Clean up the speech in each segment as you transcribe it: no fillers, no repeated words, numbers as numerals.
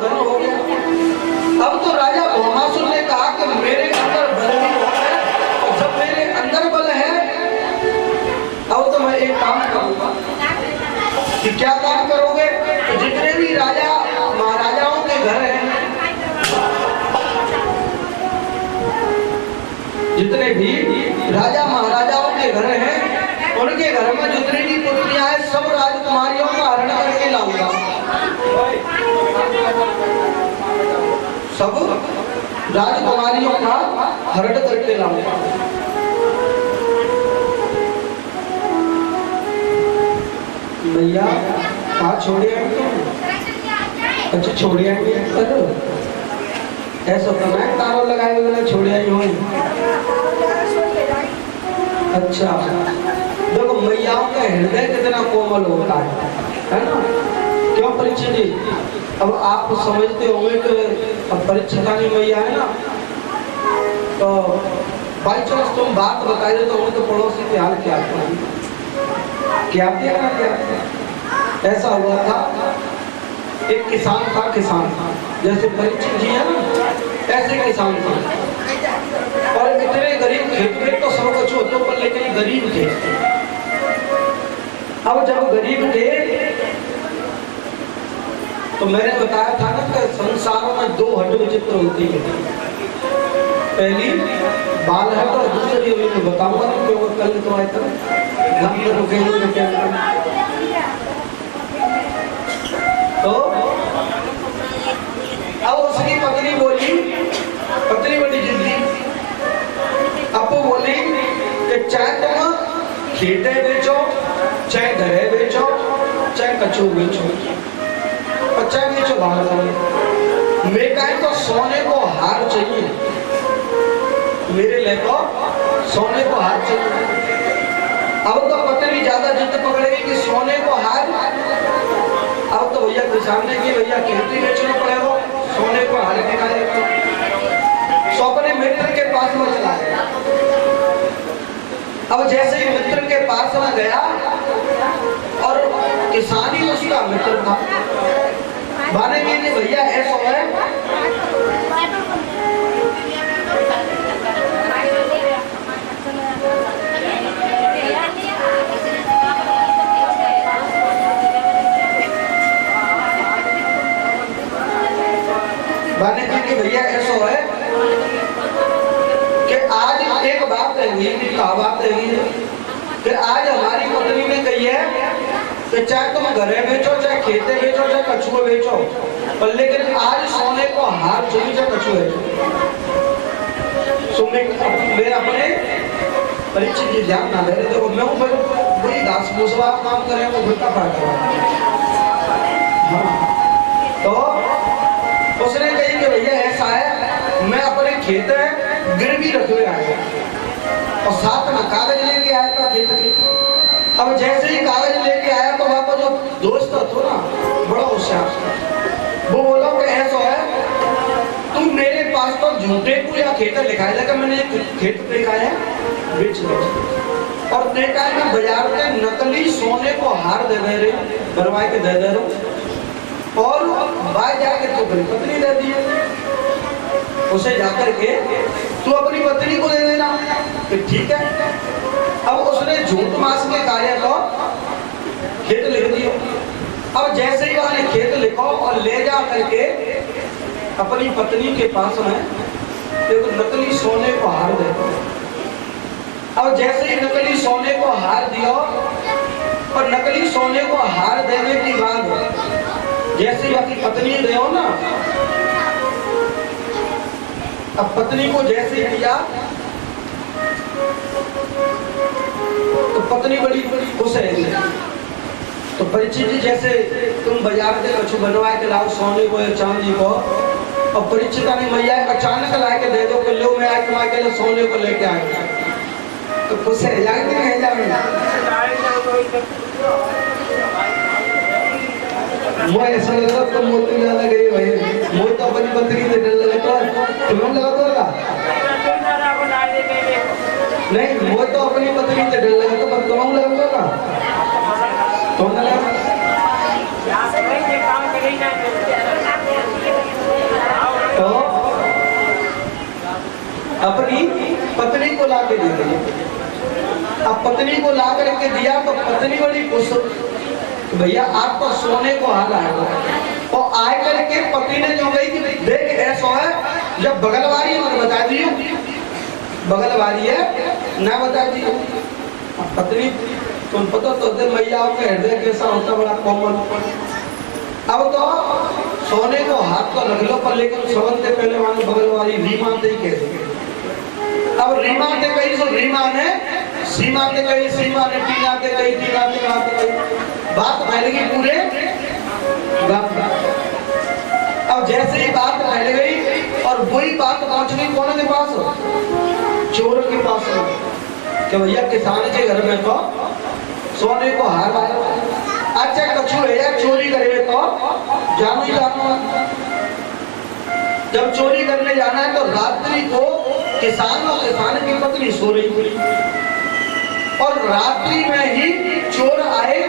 धन हो गया। अब तो राजा भौमासुर ने कहा कि मेरे अंदर बल भी बहुत है, और जब मेरे अंदर बल है अब तो मैं एक काम करूंगा। कि क्या काम करोगे? तो जितने भी राजा महाराजाओं के घर हैं, जितने भी राजा महाराजाओं के घर हैं, उनके घर में जितनी भी पुत्रियां हैं, सब राजकुमारियों का हरण करके लाऊंगा। सब राजकुमारियों का हरण करके लाऊंगा। भैया कहाँ छोड़े आएंगे? अच्छा छोड़े आएंगे करो। ऐसा तो मैं तारों लगाए हुए छोड़े आई हूँ। अच्छा देखो मैयाओं का हृदय कितना कोमल होता है ना? क्यों परीक्षा जी? अब आप समझते होंगे कि अब परीक्षा की मैया है ना, तो बाई चांस तुम बात बता दे तो उनके पड़ोसी के हाल क्या क्या ऐसा हुआ था। एक किसान था, जैसे परीक्षित जी है ना, ऐसे किसान था, और इतने गरीब खेत में तो सब कुछ होते पर लेकिन गरीब थे। अब जब गरीब थे तो मैंने बताया था ना कि संसार में दो हट विचित्र होती है, पहली बाल हट और दूसरी मैं बताऊंगा क्योंकि कल तो आए तक तो अब उसकी पत्नी बोली, पत्नी बड़ी जिद्दी, अब वो बोली कि चाहे तुम खेते बेचो, चाहे घरे बेचो, चाहे कचू बेचो, और चाहे बेचो बाहर जाओ, मेरे का तो सोने को हार चाहिए, मेरे लिए तो सोने को हार चाहिए। अब तो पत्नी ज्यादा जिद पकड़ेगी कि सोने को हार। अब तो भैया किसान ने की भैया खेती बेचना पड़ेगा, सोने को हार के खाएगा। सो अपने मित्र के पास में चला गया। अब जैसे ही मित्र के पास में गया, और किसान ही उसका मित्र था, भाने में भैया ऐसा है कि भैया ऐसा है कि आज एक बात रहेगी, बात रहेगी कि आज हमारी पत्नी ने कही है कि चाहे तुम घरे बेचो, चाहे खेते बेचो, चाहे कछुए बेचो, पर लेकिन आज सोने को हार चाहिए, चाहे कछुए बेचो। मेरे अपने परीक्षित जी ध्यान ना दे रहे, देखो मैं हूँ बड़ी दास मुसवा काम करे वो भुट्टा पाट। हाँ तो उसने कही कि भैया ऐसा है, मैं अपने खेत गिरवी रखे आया और साथ में कागज लेके आया था खेत के। अब जैसे ही कागज लेके आया तो वहां पर जो दोस्त था ना, बड़ा होशियार, वो बोला कि ऐसा है तुम मेरे पास तो झूठे को या खेत लिखाया जाएगा, मैंने खेत देखा है बेच दिया, और देखा है मैं बाजार में नकली सोने को हार दे रहे भरवा के दे रहा हूँ, और बाहर जाके तो अपनी पत्नी दे दी, उसे जाकर के तू अपनी पत्नी को दे देना, तो ठीक है। अब उसने झूठ मास के कार्य को खेत लिख दिया। अब जैसे ही वाले खेत लिखो और ले जा करके अपनी पत्नी के पास में एक नकली सोने को हार दे। अब जैसे ही नकली सोने को हार दिया, और नकली सोने को हार देने की बाद जैसे आपकी पत्नी रहे हो ना, अब पत्नी को जैसे दिया तो पत्नी बड़ी खुश है। तो परीक्षित जी जैसे तुम बाजार से कुछ बनवा के लाओ सोने को या चांदी को, और परीक्षिता ने मैया अचानक ला के दे दो कि लो मैं आज तुम्हारे लिए सोने को लेके आएगा, तो खुश है जाएंगे नहीं जाएंगे? मुझे ऐसा लगा तुम मोती ज्यादा गई भाई, मुझे तो अपनी पत्नी से डर लगा, तो तुम्हें लगा तो लगा नहीं, मुझे तो अपनी पत्नी से डर लगा, तो तुम्हें लगा तो लगा तुम्हें लगा दे दी। अब पत्नी को ला करके दिया तो पत्नी बड़ी खुश, भैया आप तो सोने को हाल आए हो। और आए करके पति ने जो गई कि देख ऐसा है, जब बगलवारी है मैंने बता दी, बगलवारी है ना बता दी। पत्नी तुम पता तो दे मैया का हृदय कैसा होता, बड़ा कोमल। अब तो सोने को हाथ तो लग लो पर, लेकिन सबन से पहले वहां बगलवारी रीमा से ही कह। अब रीमा से कही सो रीमा ने, सीमा से कही सीमा ने, टीना से कही टीना से कही, बात फैलेगी पूरे गांव में। अब जैसे ही बात फैल गई और वही बात पहुंच गई कौन के पास, चोर के पास, कि भैया किसान के घर में तो सोने को हार आया। अच्छा कछु है चोरी करे तो जानो ही जानो। जब चोरी करने जाना है तो रात्रि को किसान और किसान की पत्नी सो रही थी और रात्रि में ही चोर आए।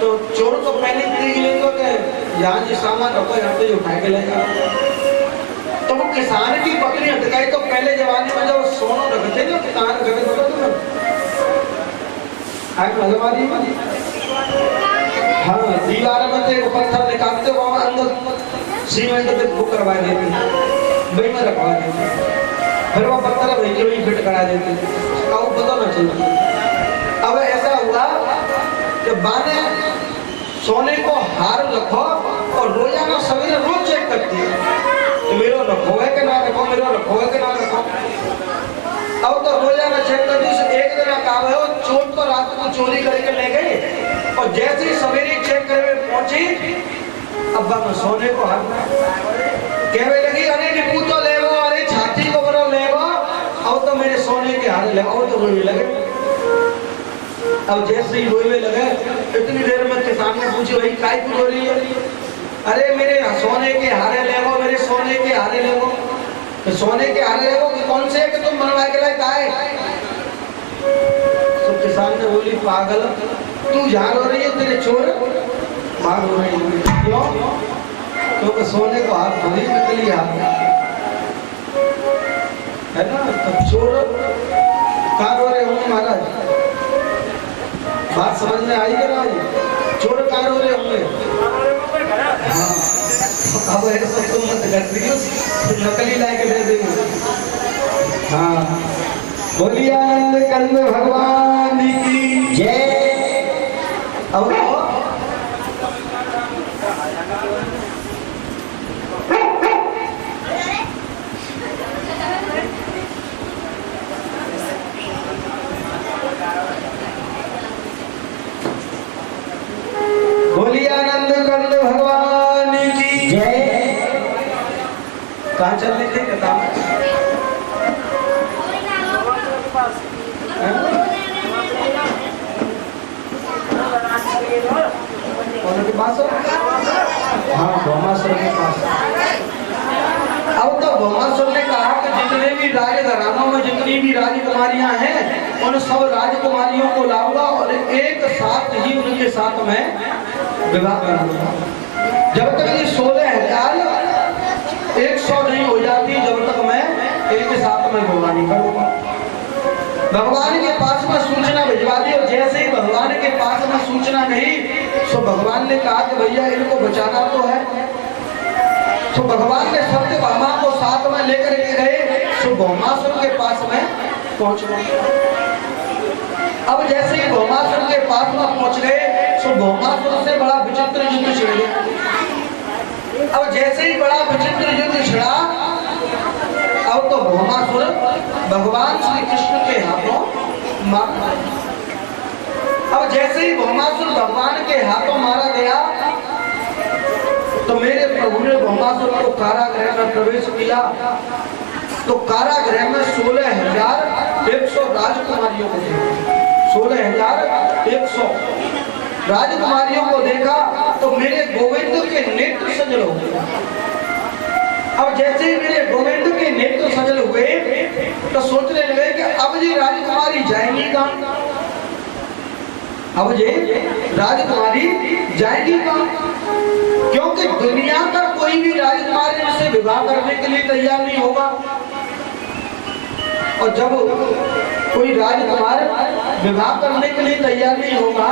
तो चोर तो पहले देख लेंगे कि यहाँ जो सामान रखो यहाँ से उठा के ले जाओ। तो वो किसान की पत्नी हटकाई। तो पहले जमाने में जब सोना रखते थे किसान रखते थे हाँ, दीवार में से पत्थर निकालते वहां अंदर सीमेंट पे बुक करवा देते, वही में रखवा देते, फिर वो पत्थर वही के वही फिट करा देते, उसका पता ना चलता। अब ऐसा हुआ कि बाने सोने को हार रखो और रोजाना सवेरे रोज चेक करती है मेरा रखो है कि ना रखो, मेरा रखो है कि ना रखो। अब तो रोजाना चेक करती। एक दिन काम है, चोर तो रात को चोरी करके ले गए और जैसे ही सवेरे चेक करने पहुंची, अब्बा मैं सोने को हाथ कहने लगी, अरे निपू तो ले वो, अरे छाती को बड़ा ले वो, अब तो मेरे सोने के हाथ ले। और तो रोने लगे। अब जैसे ही रोने लगे इतनी देर में किसान ने पूछी, भाई काय क्यों रो रही है? अरे मेरे सोने के हारे ले वो, मेरे सोने के हारे ले वो। तो सोने के हारे ले वो कौन से कि तुम बनवा के लाए काय? तो किसान ने बोली, पागल तू जहाँ रो रही है तेरे चोर मार हो रही है। क्यों? क्योंकि सोने को हाथ धोनी निकली हाथ है ना। तब चोर कहाँ रो रहे होंगे महाराज? बात समझ में आई क्या? चोर कहाँ रो रहे होंगे? हाँ, अब ऐसा तुम मत कर दियो, नकली लाके दे देंगे। हाँ, बोलिए आनंद कंद भगवान की जय। अब बोलिए आनंद कंद भगवान की जय। कहाँ चलने थे कथा के पास? हाँ, भौमासुर के पास। अब तो भौमासुर ने कहा कि जितने भी राजघरानों में जितनी भी राजकुमारियां हैं उन सब राजकुमारियों को लाऊंगा और एक साथ ही उनके साथ में विवाह करूंगा। जब तक ये 16,100 नहीं हो जाती जब तक मैं एक साथ में विवाह नहीं करूंगा। भगवान के पास में सूचना भिजवा दी और जैसे ही भगवान के पास में सूचना नहीं तो भगवान ने कहा कि भैया इनको बचाना तो है। तो भगवान ने सत्यभामा को साथ में लेकर के गए तो भौमासुर के पास में पहुंच गए। अब जैसे ही भौमासुर के पास में पहुंच गए तो भौमासुर से बड़ा विचित्र युद्ध छिड़ गया। अब जैसे ही बड़ा विचित्र युद्ध छिड़ा, अब तो भौमासुर भगवान श्री कृष्ण के हाथों मारा। अब जैसे ही भौमासुर भगवान के हाथों मारा गया तो मेरे प्रभु ने भौमासुर को कारागृह में प्रवेश किया। तो कारागृह में 16,100 राजकुमारियों को देखा। 16,100 राजकुमारियों को देखा तो मेरे गोविंद के नेत्र सजल हो गए। अब जैसे ही मेरे गोविंद के नेत्र सजल हुए तो सोचने लगे कि अब जी राजकुमारी जाएंगी कहाँ? अब ये राजकुमारी जाएगी कहाँ? क्योंकि दुनिया का कोई भी राजकुमारी से विवाह करने के लिए तैयार नहीं होगा। और जब कोई राजकुमार विवाह करने के लिए तैयार नहीं होगा,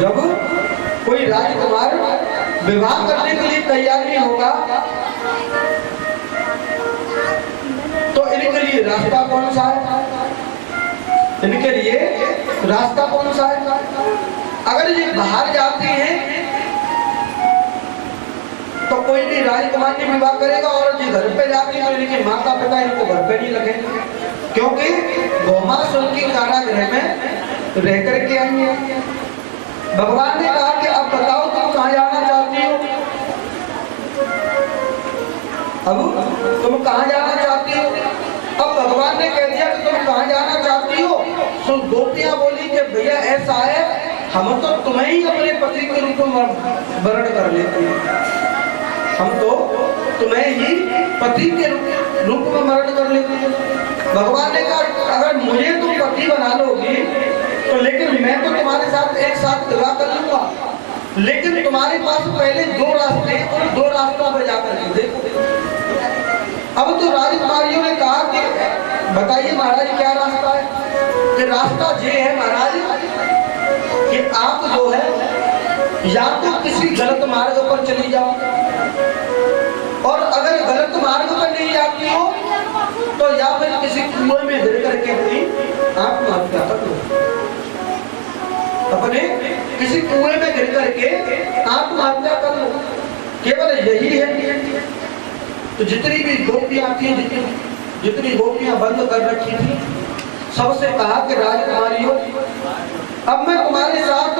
जब कोई राजकुमार विवाह करने के लिए तैयार नहीं होगा, तो इनके लिए रास्ता कौन सा है? इनके लिए रास्ता कौन सा है? अगर ये बाहर जाती हैं तो कोई भी राजकुमार ने विवाह करेगा, और ये घर पे जाती है तो इनके माता पिता इनको घर पे नहीं लगेंगे, क्योंकि भौमासुर की कारागृह में रह करके आई है। भगवान ने कहा कि अब बताओ तुम कहाँ जाना चाहती हो, अब तुम कहाँ जाना चाहती हो? अब भगवान ने कह दिया कि तुम कहाँ जाना चाहती हो, तो गोपियां बोली कि भैया ऐसा है, हम तो तुम्हें ही अपने पति के रूप में वर्ण कर लेते हैं, हम तो तुम्हें ही पति के रूप में वर्ण कर लेते हैं। भगवान ने कहा अगर मुझे तुम पति बना लोगी तो लेकिन मैं तो तुम्हारे साथ एक साथ विवाह कर लूंगा, लेकिन तुम्हारे पास पहले दो रास्ते, और दो रास्तों पर जाकर के देखो। अब तो राजकुमारियों ने कहा कि बताइए महाराज क्या रास्ता है? कि रास्ता ये है महाराज कि आप जो है या तो किसी गलत मार्ग पर चली जाओ, और अगर गलत मार्ग पर नहीं जाती हो तो या फिर किसी कुएं में गिर करके अपनी आत्महत्या कर लो, अपने किसी कुएं में गिर करके आत्महत्या कर लो, केवल यही है। तो जितनी भी गोपियां थी, जितनी गोपियां बंद कर रखी थी, सबसे कहा कि राजकुमारियों अब मैं तुम्हारे साथ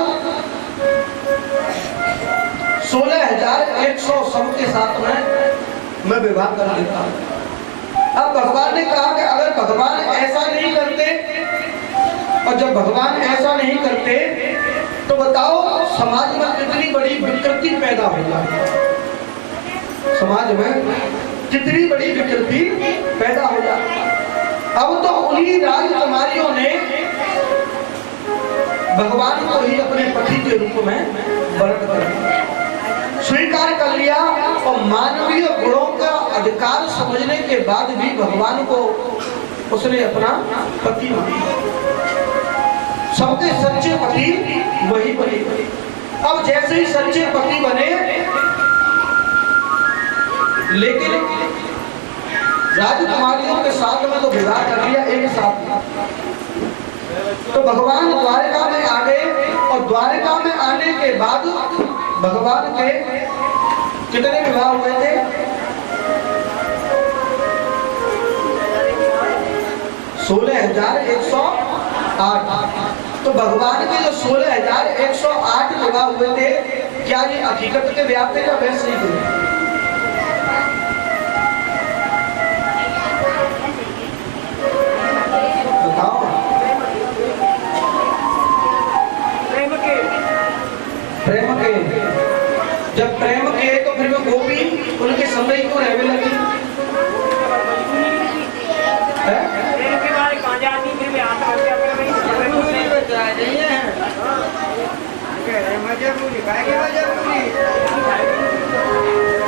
16,100 सबके साथ में मैं विवाह कर लेता हूं। अब भगवान ने कहा कि अगर भगवान ऐसा नहीं करते, और जब भगवान ऐसा नहीं करते तो बताओ समाज में कितनी बड़ी विकृति पैदा हो जाए, समाज में कितनी बड़ी विकृति पैदा हो जाए। अब तो उन्हीं राजकुमारियों ने भगवान को ही अपने पति के रूप में वर्ण कर लिया, स्वीकार कर लिया, और मानवीय गुणों का अधिकार समझने के बाद भी भगवान को उसने अपना पति माना। सबके सच्चे पति वही बने। अब जैसे ही सच्चे पति बने, लेकिन राजकुमारियों के साथ में तो विवाह कर लिया एक साथ, तो भगवान द्वारका में आ गए, और द्वारका में आने के बाद भगवान के कितने विवाह हुए थे? 16,108। तो भगवान के जो 16,108 विवाह हुए थे, क्या ये हकीकत के विवाह थे या वैसे ही थे? बताओ। प्रेम के, जब प्रेम के तो फिर वो गोपी उनके समय क्यों रहने लगी?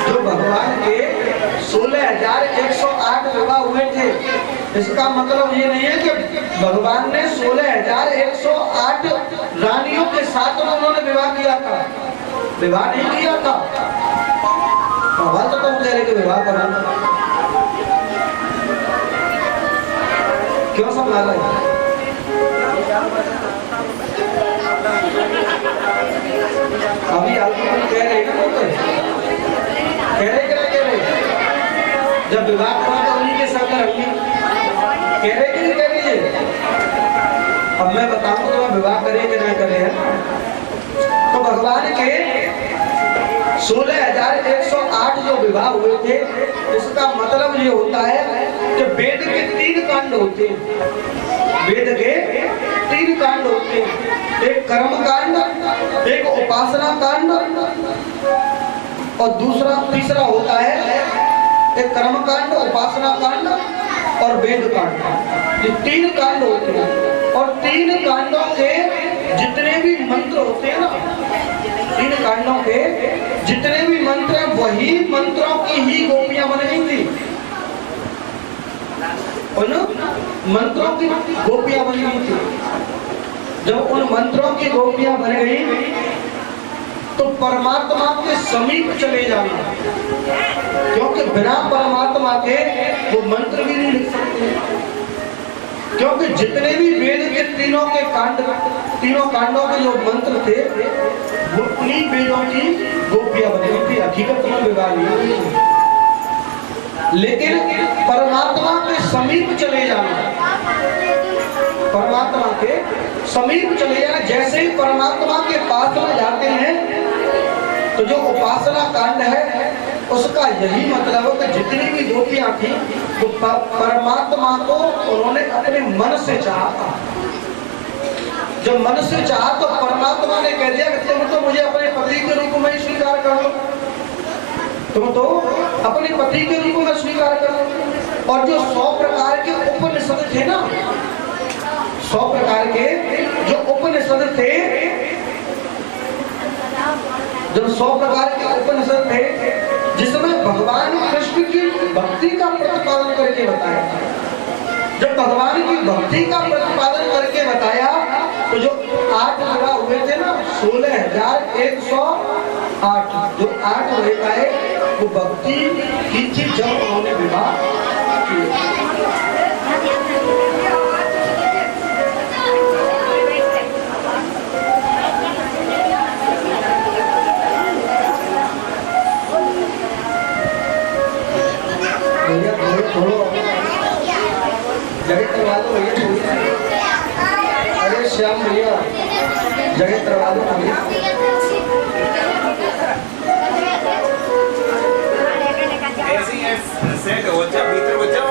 जो भगवान के 16,108 विवाह हुए थे, इसका मतलब ये नहीं है कि भगवान ने 16,108 रानियों के साथ उन्होंने विवाह किया था, विवाह नहीं किया था। भगवान तो तुम कह रहे कि विवाह करना, क्यों समझा रहे? अभी आप कह रहे जब विवाह करा तो उन्हीं के साथ रहिए, कह रहे कि नहीं कह रही है? अब मैं बताऊं तो विवाह करे कि ना करे है। तो भगवान के 16,108 जो विवाह हुए थे, इसका मतलब ये होता है कि वेद के 3 कांड होते हैं, वेद के 3 कांड होते हैं, एक कर्म कांड, एक उपासना कांड, और तीसरा होता है एक कर्म कांड, उपासना कांड और वेद कांड। ये 3 कांड होते हैं, और 3 कांडों के जितने भी मंत्र होते हैं ना, 3 कांडों के जितने भी मंत्र हैं, वही मंत्रों की ही गोपियां बन गई थी। उन मंत्रों की गोपियां बनी हुई थी। जब उन मंत्रों की गोपियां बन गई तो परमात्मा के समीप चले जाना, क्योंकि बिना परमात्मा के वो मंत्र भी नहीं लिख सकते। क्योंकि जितने भी वेद के तीनों कांडों के जो मंत्र थे वो उन्हीं वेदों की गोपियां बनी हुई थी, हकीकत में विवाह नहीं। लेकिन परमात्मा के समीप चले जाना, परमात्मा के समीप चले जाना, जैसे ही परमात्मा के पास में जाते हैं तो जो उपासना कांड है उसका यही मतलब है कि जितनी भी गोपियां थी वो परमात्मा को उन्होंने अपने मन से चाहा। जब मन से चाहा तो परमात्मा ने कह दिया कि तुम तो मुझे अपने पति के रूप में स्वीकार कर लो, तुम तो अपने पति के रूप में स्वीकार कर लो। और जो 100 प्रकार के उपनिषद थे ना, 100 प्रकार के जो उपनिषद थे, जो 100 प्रकार के उपनिषद थे जिसमें भगवान कृष्ण की भक्ति का प्रतिपादन करके बताया। जब भगवान की भक्ति का प्रतिपादन करके बताया तो जो 8 विवाह हुए थे ना, 16,108 जो 8 विवाह वो भक्ति की थी जब उन्होंने विवाह किए। जगह करवा दो भैया, अरे श्याम भैया जगह करवा दो भैया। ऐसे सेट हो जा भीतर बच्चा